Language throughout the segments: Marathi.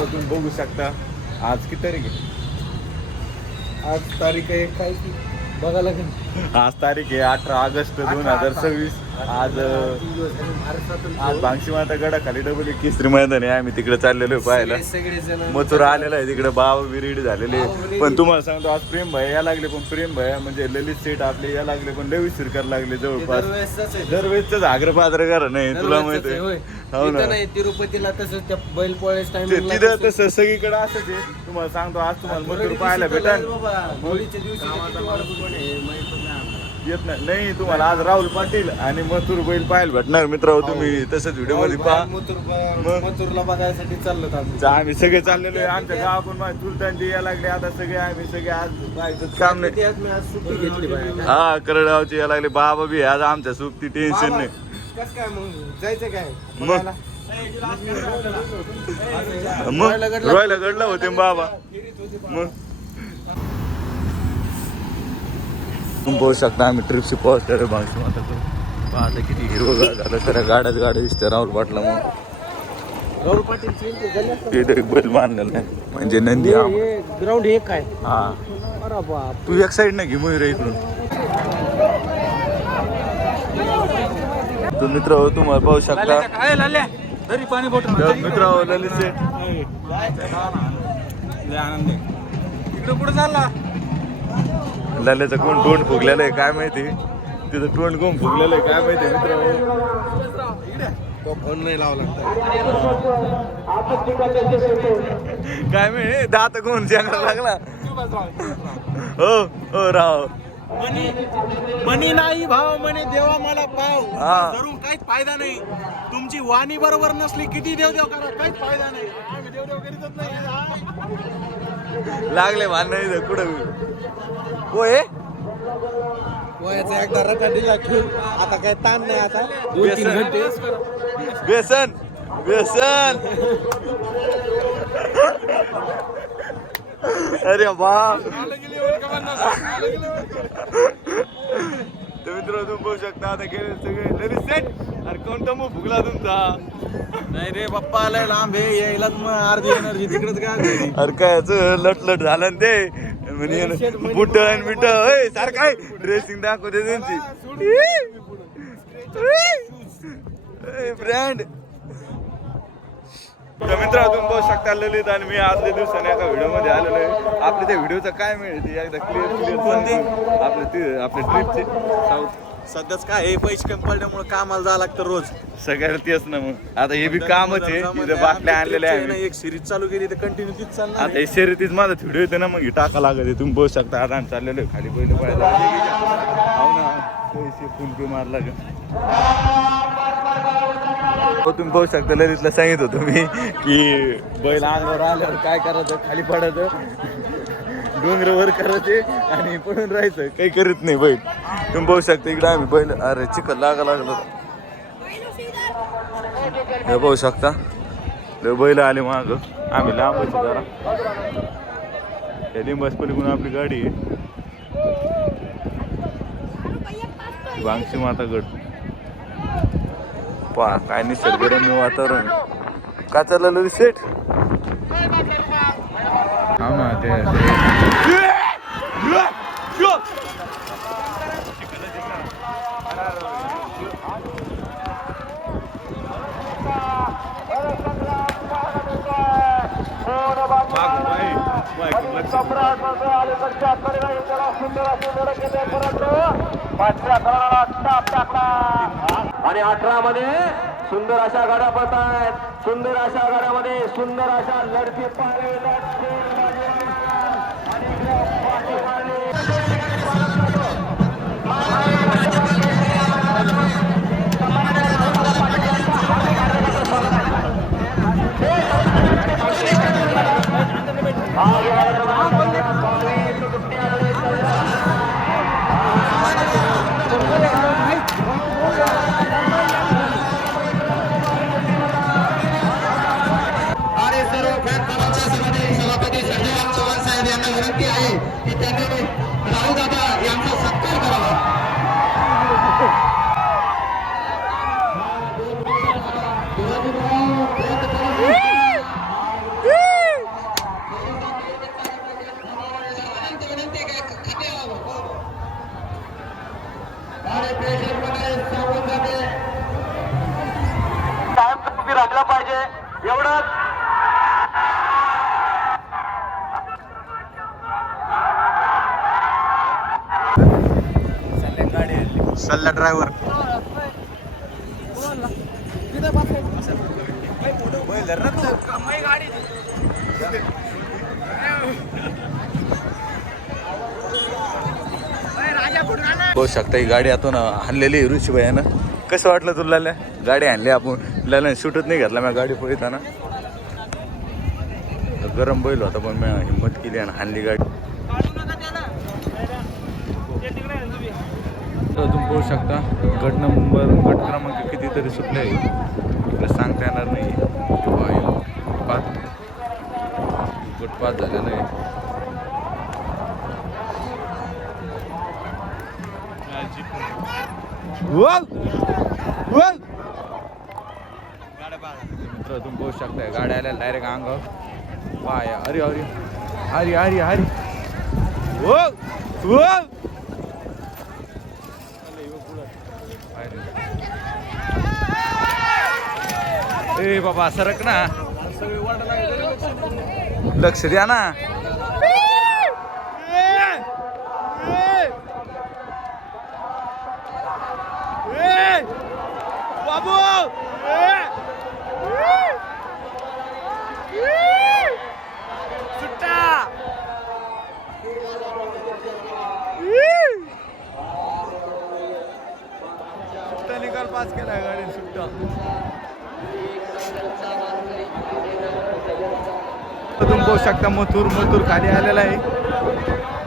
मित्रांनो तुम्ही बघू शकता आज किती तारीख आहे. आज तारीख आहे काय की बघा लागेल. आज तारीख आहे 18 ऑगस्ट 2026. आज बांगशी माता गडाखाली डबल केसरी मैदान आहे. आम्ही तिकडे चाललेलो आहे पाहायला. मथुरा आलेला आहे तिकडे. बाबा विरीड झालेले. पण तुम्हाला सांगतो आज प्रेम भाई या लागले. पण प्रेम भाई म्हणजे ललित सेठ आपले या लागले. पण लई विसर लागले जवळपास. दरवेळेसच आग्र पात्र करा नाही तुला माहिती आहे. हो ना. तिरुपतीला तसंच त्या बैल पोळ्याच टाइम तिथं तसं सगळीकडे असंच आहे. तुम्हाला सांगतो आज तुम्हाला मथुरा पाहायला भेटेल. येत नाही तुम्हाला आज राहुल पाटील आणि मथुर बैल पाहायला भेटणार मित्र. तुम्ही तसंच व्हिडिओ मध्ये पहा. मथुरला बघायसाठी चाललो आम्ही सगळे चाललेलो आहे. आमच्या गावातून माझी चुलतांची या लागले. आता सगळे आम्ही सगळे आज पाहायचं काम नाही. सुट्टी घेतली हा करडगावची या लागले. बाबा बी आज आमच्या सुट्टी टेन्शन नाही. कस काय मग जायचं काय मग रोयला घडलं होते बाबा. मग तुम्ही पाहू शकता आम्ही ट्रिपची पोहोचलो बांगशी माता. पाहता किती हिरवगार झालं. तर गाड्या दिसते राहुल पाटला. मग राहुल पाटील तिथे एक बैल बांधलेला आहे म्हणजे नंदी. ग्राउंड हे काय. हा अरे बाप. तू एक साईड ना घे मयूर इकडून. तो मित्र तुम्हाला पाहू शकता मित्र ललित सेठ. आनंद इकडे कुठं चालला. लाल्याचं कोण तोंड फुगलेलं आहे काय माहिती. तिथं तोंड कोण फुगलेलं आहे काय माहिती मित्र. तो फोन नाही लावला काय माहिती दात कोण चांगला लागला. हो हो राव म्हणी नाही भाव म्हणे देवा मला पाव. धरून काहीच फायदा नाही. तुमची वाणी बरोबर नसली किती देवदेव करा काहीच फायदा नाही. आम्ही देवदेव करीतच नाही. लागले भांडण कुठं होय. वयाचा एकदा रटा दिला ठेवून आता काय ताण नाही. आता 2-3 घंटे व्यसन व्यसन. अरे बाप. तर मित्र तुम्ही बघू शकता आता गेले सगळे ललित सेठ. अरे कोणता मग फुगला तुमचा. नाही रे पप्पा आलाय लांब हे यायलाच मग अर्धी एनर्जी तिकडेच काय. अरे काय लटलट झालं ना ते. म्हणजे बुटन बिट सारखं आहे. ड्रेसिंग दाखवते त्यांची ब्रँड. तर मित्र तुम्ही बघू शकता ललित आणि मी आजल्या दिवसाने एका व्हिडिओ मध्ये आलेलो आहे. आपल्या त्या व्हिडिओचं काय मिळते एकदा क्लिअर आपल्या ट्रिपचे सध्याच काय हे पैसे कमी पडल्यामुळे कामाला जावं लागतं रोज. सगळ्याला तेच ना. मग आता हे बी कामच आहे. इथं बाटल्या आणलेल्या आहे. एक सिरीज चालू केली तर कंटिन्यू तीच चालणार. आता हे शर्यतीच माझा व्हिडिओ येतो ना मग हे टाका लागत आहे. तुम्ही बघू शकता आता आम्ही चाललेलो आहे खाली पहिले पाहिजे. हो ना पैसे फोन पे मारला का. तुम्ही बघू शकता ललितला सांगित होतो मी की बैल अंगावर आल्यावर काय करायचं खाली पडायचं डोंगरावर करायचे आणि पडून राहायचं. काही करीत नाही बैल. तुम्ही बघू शकता इकडे आम्ही बैल. अरे चिखल लागला. हे बघू शकता बैल आले माग. आम्ही लांब जरा लिंबास पलीकडून आपली गाडी आहे. बांगशी माता गड पहा काय निसर्गरम्य वातावरण. का चाललं सेट. हा ना ते आणि 18 मध्ये सुंदर अशा गाड्या पडत आहेत. सुंदर अशा गाड्यामध्ये सुंदर अशा लढती पाहायला सभापती संजय चव्हाण साहेब यांना विनंती आहे की त्यांनी राहुल दादा यांचा सत्कार करावा. Woo! सल्ला ड्रायव्हर. बघू शकता ही गाडी आतून आणलेली ऋषीबाईनं. कसं वाटलं तुला लाल्या? गाडी आणली आपण, लाल्या शूटच नाही घेतला मी गाडी पळताना. गरम बैल होता पण मी हिंमत केली आणि आणली गाडी. तुम्ही बघू शकता गट क्रमांक कितीतरी सुटले इकडे सांगता येणार नाही. गट 5 झालेलं आहे. मित्र तुम्ही बघू शकता गाड्या आल्या डायरेक्ट अंगावर. पाय अरे अरे अरे अरे अरे ए बाबा सरक ना, लक्ष द्या ना. बाबू सुट्टा निकाल पास केला गाडी. सुट्टा तुम्ही बघू शकता मथुर खाली आलेला आहे.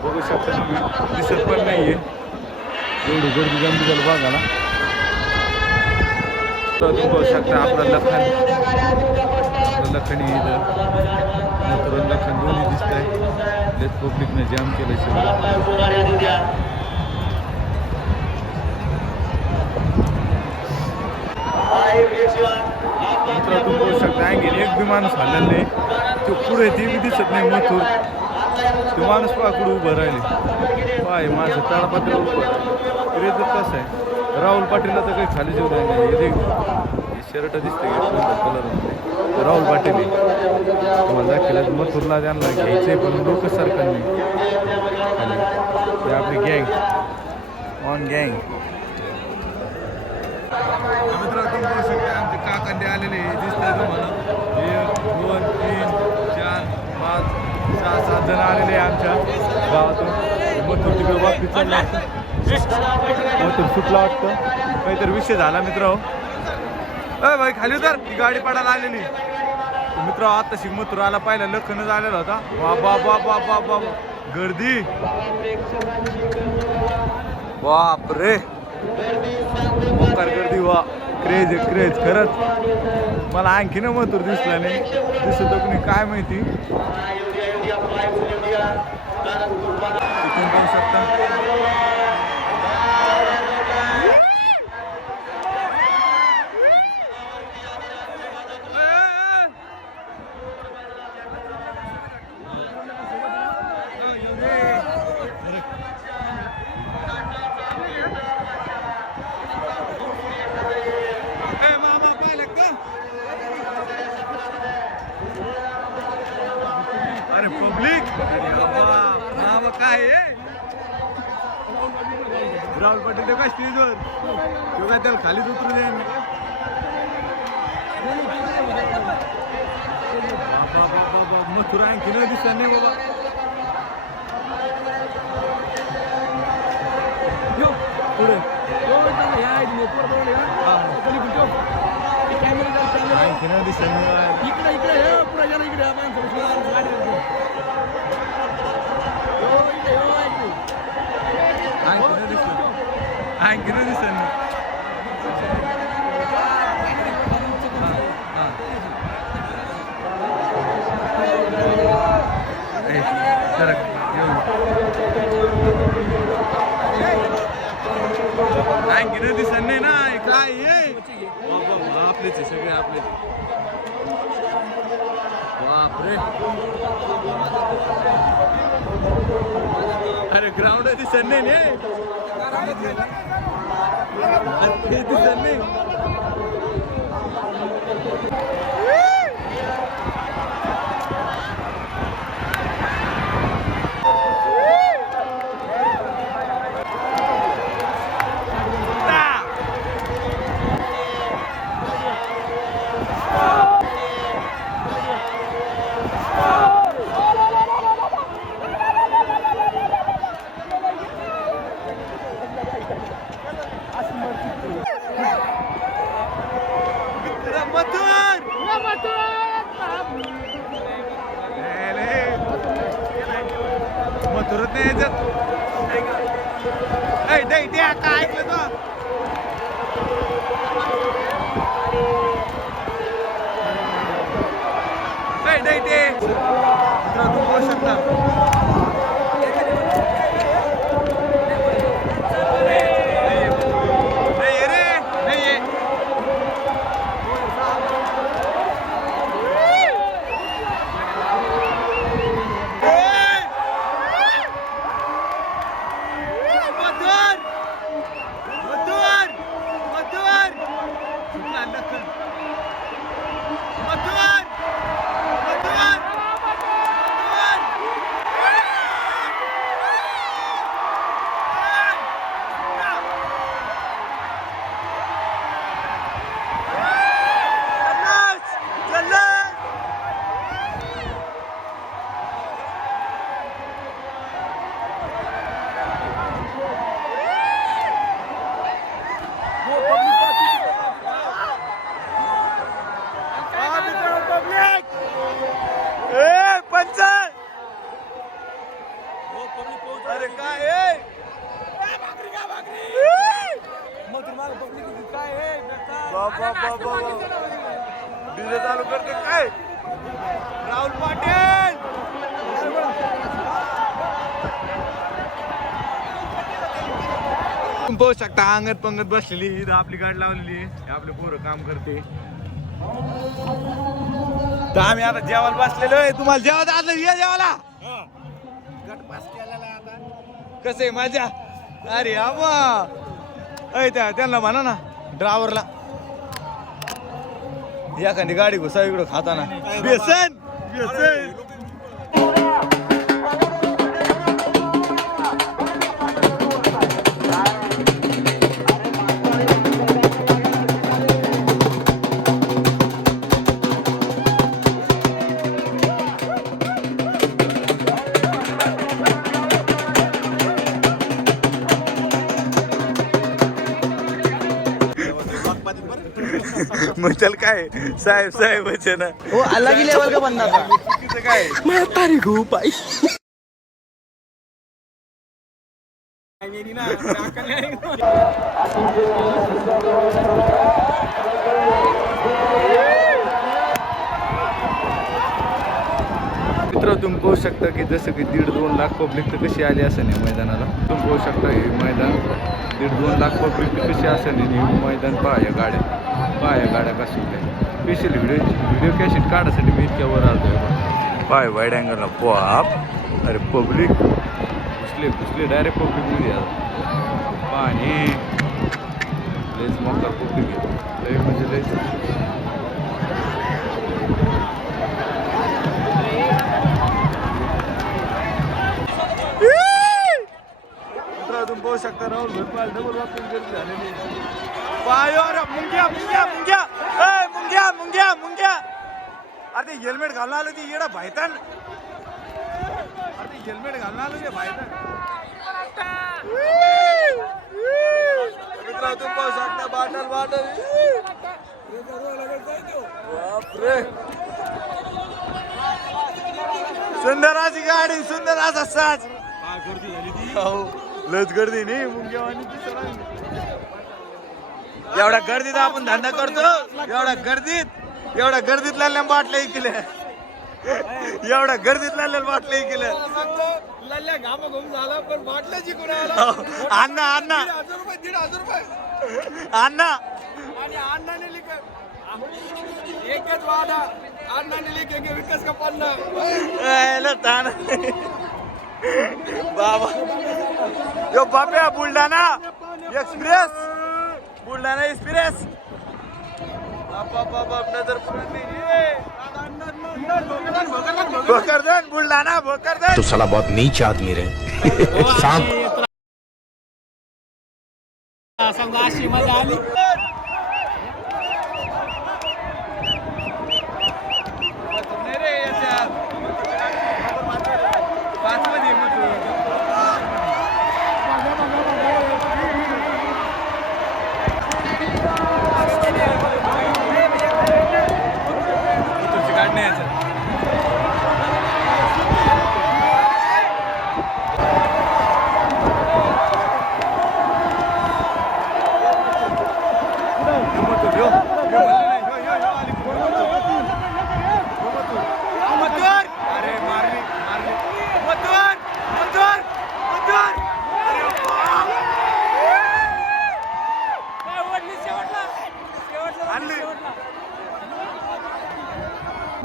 बघू शकता तुम्ही, दिसत पण नाहीये एवढी गर्दी जमली झाली बघायला. तुम्ही बघू शकता आपला लखनी इथं मथुर लखन दोन्ही दिसत आहे. लेट पब्लिकने जाम केलं शिवाय. मित्र तुम्ही बघू शकता अँगेल एक बी माणूस हल्लेला नाही. तो पुढे ते बी दिसत नाही मथुर. तो माणूस पाकडू उभं राहिले. पाय माझं ताडपत्र रेजत कसं आहे. राहुल पाटीलला तर काही खाली जेवढं नाही. शर्ट दिसते कलरमध्ये राहुल पाटील आहे. तुम्हाला दाखवलं मथुरला त्यांना घ्यायचे पण लोक सरकार नाही. आपली गँग ऑन गँग. मित्रांनो तुम्ही बघू शकता आमचे काकांदे आलेले दिसतंय तुम्हाला. 1 2 3 4 5 6 7 जण आलेले आमच्या गावातून. मथुर तिकडे वापस चालला. मथुर सुटला वाटतं, काहीतरी विषय झाला मित्र. भाई खाली उतर, ती गाडी पडायला आलेली. मित्र आता मथुर आला पाहिला लखनच आलेला होता. वा गर्दी बापरे मोकार गर्दी. वा क्रेज खरंच. मला आणखीन मथुर दिसला नाही. दिसत कोणी काय माहिती. तुम्ही पाहू शकता पब्लिक काय राहुल पाटील ते काय स्टेजवर तो काय त्याला खालीच उतरू दे. मथुर आणखी न दिसत नाही बाबा. पुढे आणखी न दिसत नाही. आणखीन दिसत नाही. आणखीन दिसत नाही ना. काय आपलेच आहे सगळे आपलेच. बापरे अरे ग्राउंड दिसत नाही दिसत नाही. मथुरत नाही यायचं काय ऐकलं तो तू बोलू शकता अरे काय डीजे चालू करते काय राहुल पाटील तुम्ही पाहू शकता अंगत पंगत बसलेली इथं आपली गाडी लावलेली आपले पोरं काम करते तर आम्ही आता जेवायला बसलेलो आहे तुम्हाला जेवायला आलं या जेवायला कसं आहे माझ्या अरे आम्हा त्यांना म्हणा ना ड्रायव्हरला एखादी गाडी घुसा इकडं खाताना व्यसन व्यसन मग चल काय साहेब साहेब ना हो अलग ही लेवल का बंदा था काय मैं तारी घू पाई मित्र तुम्ही पाहू शकता की जसं की 1.5-2 लाख पब्लिक तर कशी आली असेल या मैदानाला तुम्ही पाहू शकता हे मैदान 1.5-2 लाख पब्लिक कशी असेल हे मैदान पहा या गाड्या कसं स्पेशल व्हिडिओ कॅसेट काढायसाठी मी इतक्या वर आलो पाय वाईड अँगलला पॉप अरे पब्लिक घुसले डायरेक्ट पब्लिकमध्ये आलं पाणी लयच मोकार पब्लिक आहे लय म्हणजे लयच तुम्ही पाहू शकता राहुल भरपाल डबल वापरून झालेली पायोर मुंग्या मुंग्या मुंग्या ए मुंग्या मुंग्या मुंग्या अरे ते हेल्मेट घालून आलं ती येडा भायतान अरे ते हेल्मेट घालून आलं ते भायतान मित्र तुम्ही पाहू शकता बाटल बापरे सुंदर अशी गाडी सुंदर असा साज लच गर्दी नाही मुंग्यावानी एवढ्या गर्दीत आपण धंदा करतो एवढ्या गर्दीत लाल्या बाटल्या केल्या एवढ्या गर्दीत लाल्या बाटल्या केल्या लल्ल्या घाम घुम झाला पण बाटल्या जिंकून आला अण्णा अण्णा 1,000 रुपये अण्णा आणि अण्णाने लिख एकच वादा अण्णाने लिखेंगे विकास का पन्ना बाबा यो बाप्या बुलढाणा एक्सप्रेस बुलढाणा एक्सप्रेस नजर भोकरदन बुलढाणा भोकरदन तो साला बहुत नीच आदमी रहे सांप समजा अशी मजा आली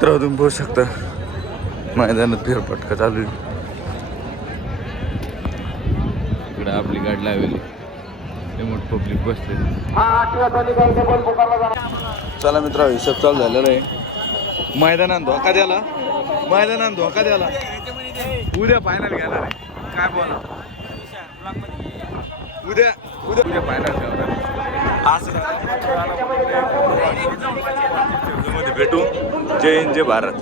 मित्रांनो तुम्ही बघू शकता मैदानात फेरफटका चालू आहे. इकडे आपली गाडी लावली मोठ पब्लिक बसले. चला मित्र हिशोब चालू झालेला आहे. मैदानात धोका द्याला उद्या फायनल घेणार आहे. काय बोला उद्या फायनल घेणार असं भेटू. जय हिंद जय भारत.